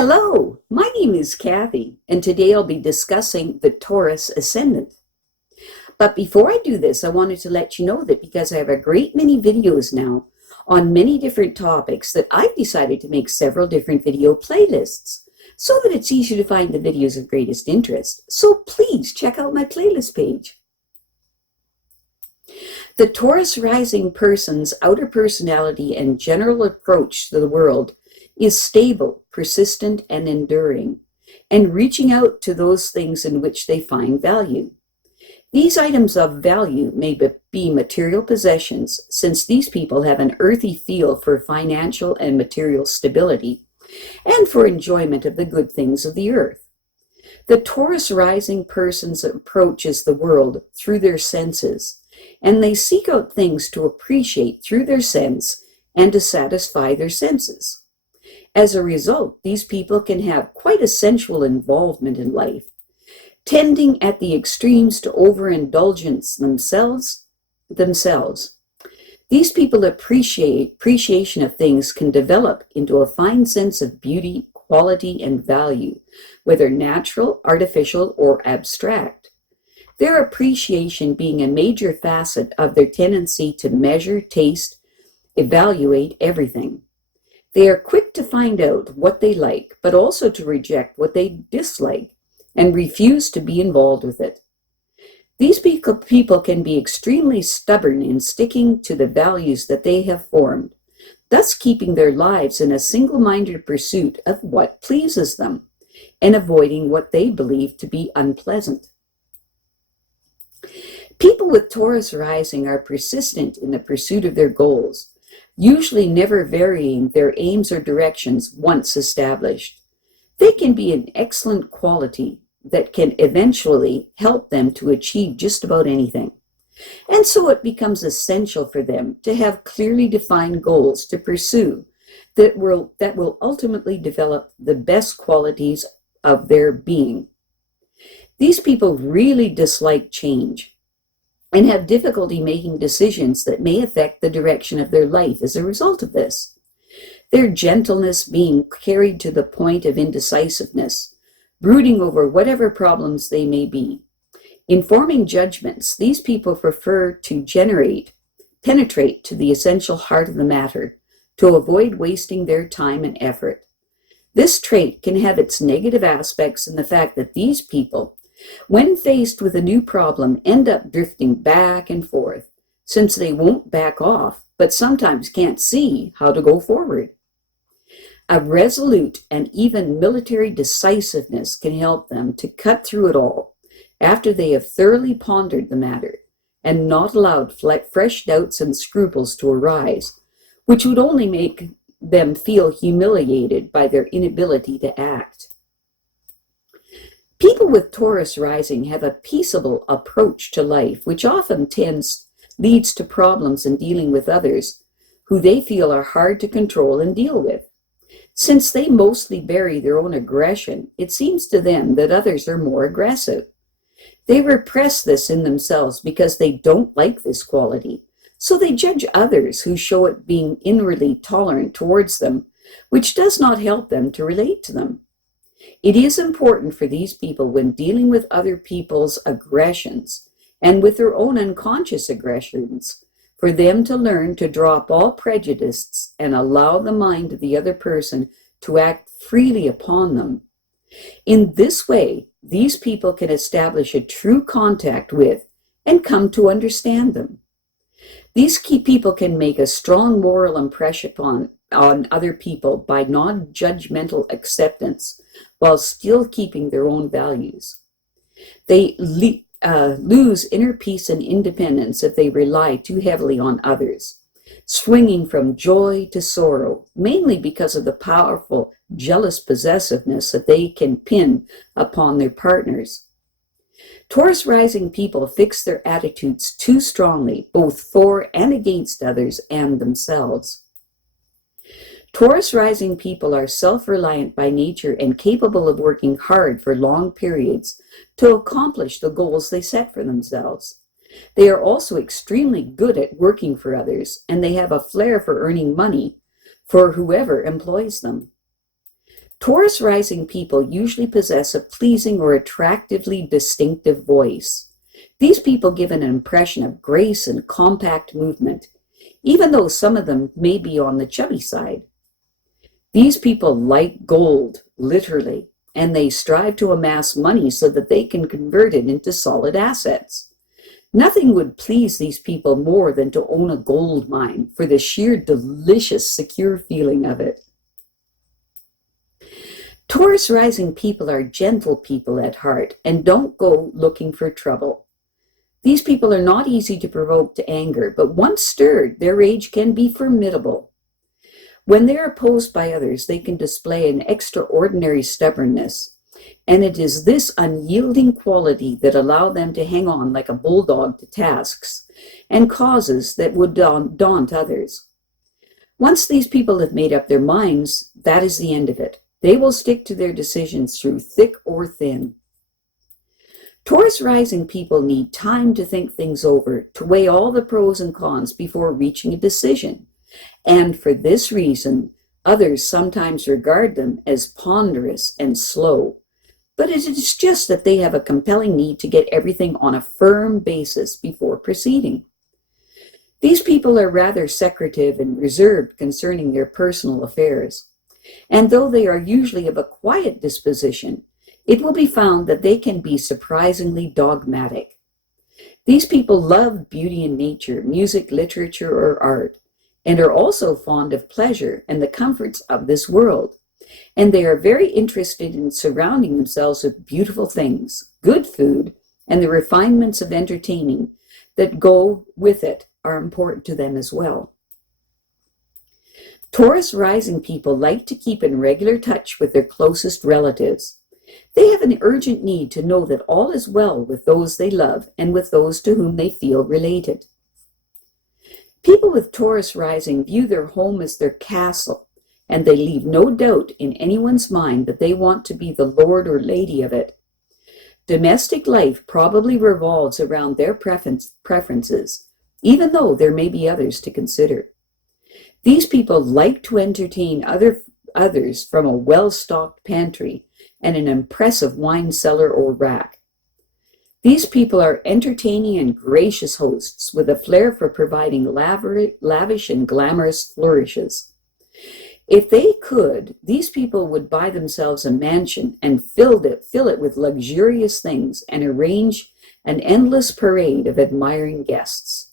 Hello, my name is Kathy, and today I'll be discussing the Taurus Ascendant. But before I do this, I wanted to let you know that because I have a great many videos now on many different topics, that I've decided to make several different video playlists so that it's easy to find the videos of greatest interest. So please check out my playlist page. The Taurus rising person's outer personality and general approach to the world is stable, persistent, and enduring, and reaching out to those things in which they find value. These items of value may be material possessions, since these people have an earthy feel for financial and material stability, and for enjoyment of the good things of the earth. The Taurus rising person's approaches the world through their senses, and they seek out things to appreciate through their sense and to satisfy their senses. As a result, these people can have quite a sensual involvement in life, tending at the extremes to overindulgence themselves. These people appreciation of things can develop into a fine sense of beauty, quality, and value, whether natural, artificial, or abstract. Their appreciation being a major facet of their tendency to measure, taste, evaluate everything. They are quick to find out what they like, but also to reject what they dislike and refuse to be involved with it. These people can be extremely stubborn in sticking to the values that they have formed, thus keeping their lives in a single-minded pursuit of what pleases them and avoiding what they believe to be unpleasant. People with Taurus rising are persistent in the pursuit of their goals, usually never varying their aims or directions once established. They can be an excellent quality that can eventually help them to achieve just about anything. And so it becomes essential for them to have clearly defined goals to pursue that will ultimately develop the best qualities of their being. These people really dislike change and have difficulty making decisions that may affect the direction of their life as a result of this. Their gentleness being carried to the point of indecisiveness, brooding over whatever problems they may be. In forming judgments, these people prefer to penetrate to the essential heart of the matter, to avoid wasting their time and effort. This trait can have its negative aspects in the fact that these people, when faced with a new problem, end up drifting back and forth, since they won't back off, but sometimes can't see how to go forward. A resolute and even military decisiveness can help them to cut through it all after they have thoroughly pondered the matter and not allowed fresh doubts and scruples to arise, which would only make them feel humiliated by their inability to act. People with Taurus rising have a peaceable approach to life, which often leads to problems in dealing with others who they feel are hard to control and deal with. Since they mostly bury their own aggression, it seems to them that others are more aggressive. They repress this in themselves because they don't like this quality, so they judge others who show it being inwardly tolerant towards them, which does not help them to relate to them. It is important for these people, when dealing with other people's aggressions and with their own unconscious aggressions, for them to learn to drop all prejudices and allow the mind of the other person to act freely upon them. In this way, these people can establish a true contact with and come to understand them. These key people can make a strong moral impression on other people by non-judgmental acceptance, while still keeping their own values. They lose inner peace and independence if they rely too heavily on others, swinging from joy to sorrow, mainly because of the powerful, jealous possessiveness that they can pin upon their partners. Taurus rising people fix their attitudes too strongly, both for and against others and themselves. Taurus rising people are self-reliant by nature and capable of working hard for long periods to accomplish the goals they set for themselves. They are also extremely good at working for others, and they have a flair for earning money for whoever employs them. Taurus rising people usually possess a pleasing or attractively distinctive voice. These people give an impression of grace and compact movement, even though some of them may be on the chubby side. These people like gold, literally, and they strive to amass money so that they can convert it into solid assets. Nothing would please these people more than to own a gold mine for the sheer delicious, secure feeling of it. Taurus rising people are gentle people at heart and don't go looking for trouble. These people are not easy to provoke to anger, but once stirred, their rage can be formidable. When they are opposed by others, they can display an extraordinary stubbornness, and it is this unyielding quality that allows them to hang on like a bulldog to tasks and causes that would daunt others. Once these people have made up their minds, that is the end of it. They will stick to their decisions through thick or thin. Taurus rising people need time to think things over, to weigh all the pros and cons before reaching a decision. And for this reason, others sometimes regard them as ponderous and slow. But it is just that they have a compelling need to get everything on a firm basis before proceeding. These people are rather secretive and reserved concerning their personal affairs. And though they are usually of a quiet disposition, it will be found that they can be surprisingly dogmatic. These people love beauty in nature, music, literature, or art, and are also fond of pleasure and the comforts of this world. And they are very interested in surrounding themselves with beautiful things, good food, and the refinements of entertaining that go with it are important to them as well. Taurus rising people like to keep in regular touch with their closest relatives. They have an urgent need to know that all is well with those they love and with those to whom they feel related. People with Taurus rising view their home as their castle, and they leave no doubt in anyone's mind that they want to be the lord or lady of it. Domestic life probably revolves around their preferences, even though there may be others to consider. These people like to entertain others from a well-stocked pantry and an impressive wine cellar or rack. These people are entertaining and gracious hosts with a flair for providing lavish and glamorous flourishes. If they could, these people would buy themselves a mansion and fill it with luxurious things and arrange an endless parade of admiring guests.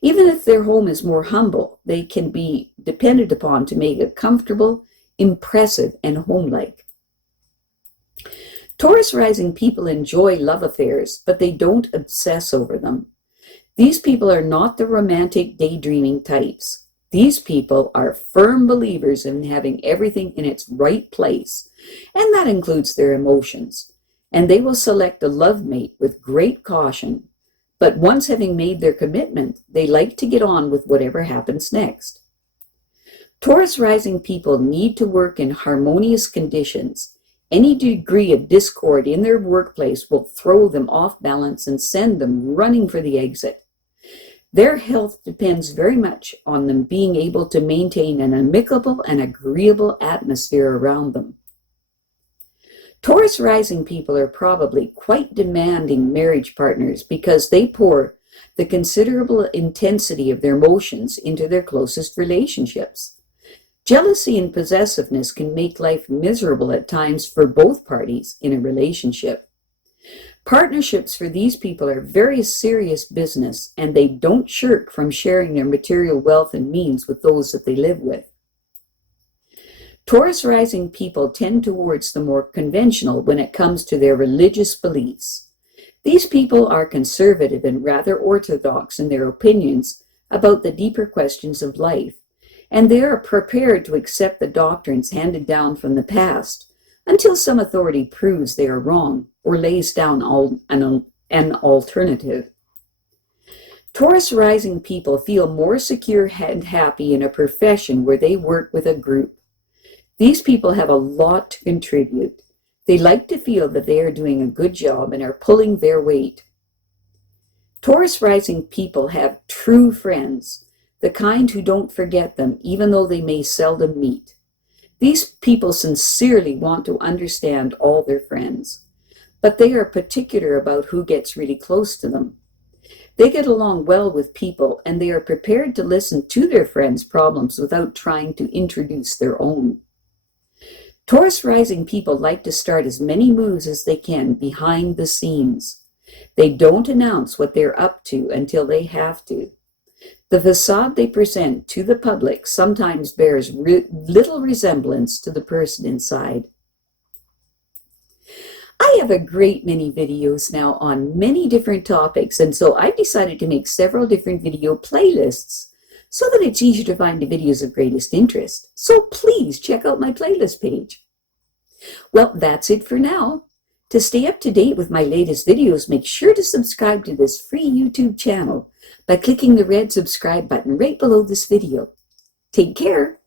Even if their home is more humble, they can be depended upon to make it comfortable, impressive, and homelike. Taurus rising people enjoy love affairs, but they don't obsess over them. These people are not the romantic daydreaming types. These people are firm believers in having everything in its right place, and that includes their emotions. And they will select a love mate with great caution. But once having made their commitment, they like to get on with whatever happens next. Taurus rising people need to work in harmonious conditions. Any degree of discord in their workplace will throw them off balance and send them running for the exit. Their health depends very much on them being able to maintain an amicable and agreeable atmosphere around them. Taurus rising people are probably quite demanding marriage partners because they pour the considerable intensity of their emotions into their closest relationships. Jealousy and possessiveness can make life miserable at times for both parties in a relationship. Partnerships for these people are very serious business, and they don't shirk from sharing their material wealth and means with those that they live with. Taurus rising people tend towards the more conventional when it comes to their religious beliefs. These people are conservative and rather orthodox in their opinions about the deeper questions of life, and they are prepared to accept the doctrines handed down from the past until some authority proves they are wrong or lays down an alternative. Taurus rising people feel more secure and happy in a profession where they work with a group. These people have a lot to contribute. They like to feel that they are doing a good job and are pulling their weight. Taurus rising people have true friends, the kind who don't forget them even though they may seldom meet. These people sincerely want to understand all their friends, but they are particular about who gets really close to them. They get along well with people, and they are prepared to listen to their friends' problems without trying to introduce their own. Taurus rising people like to start as many moves as they can behind the scenes. They don't announce what they're up to until they have to. The facade they present to the public sometimes bears little resemblance to the person inside. I have a great many videos now on many different topics, and so I've decided to make several different video playlists so that it's easier to find the videos of greatest interest. So please check out my playlist page. Well, that's it for now. To stay up to date with my latest videos, make sure to subscribe to this free YouTube channel by clicking the red subscribe button right below this video. Take care.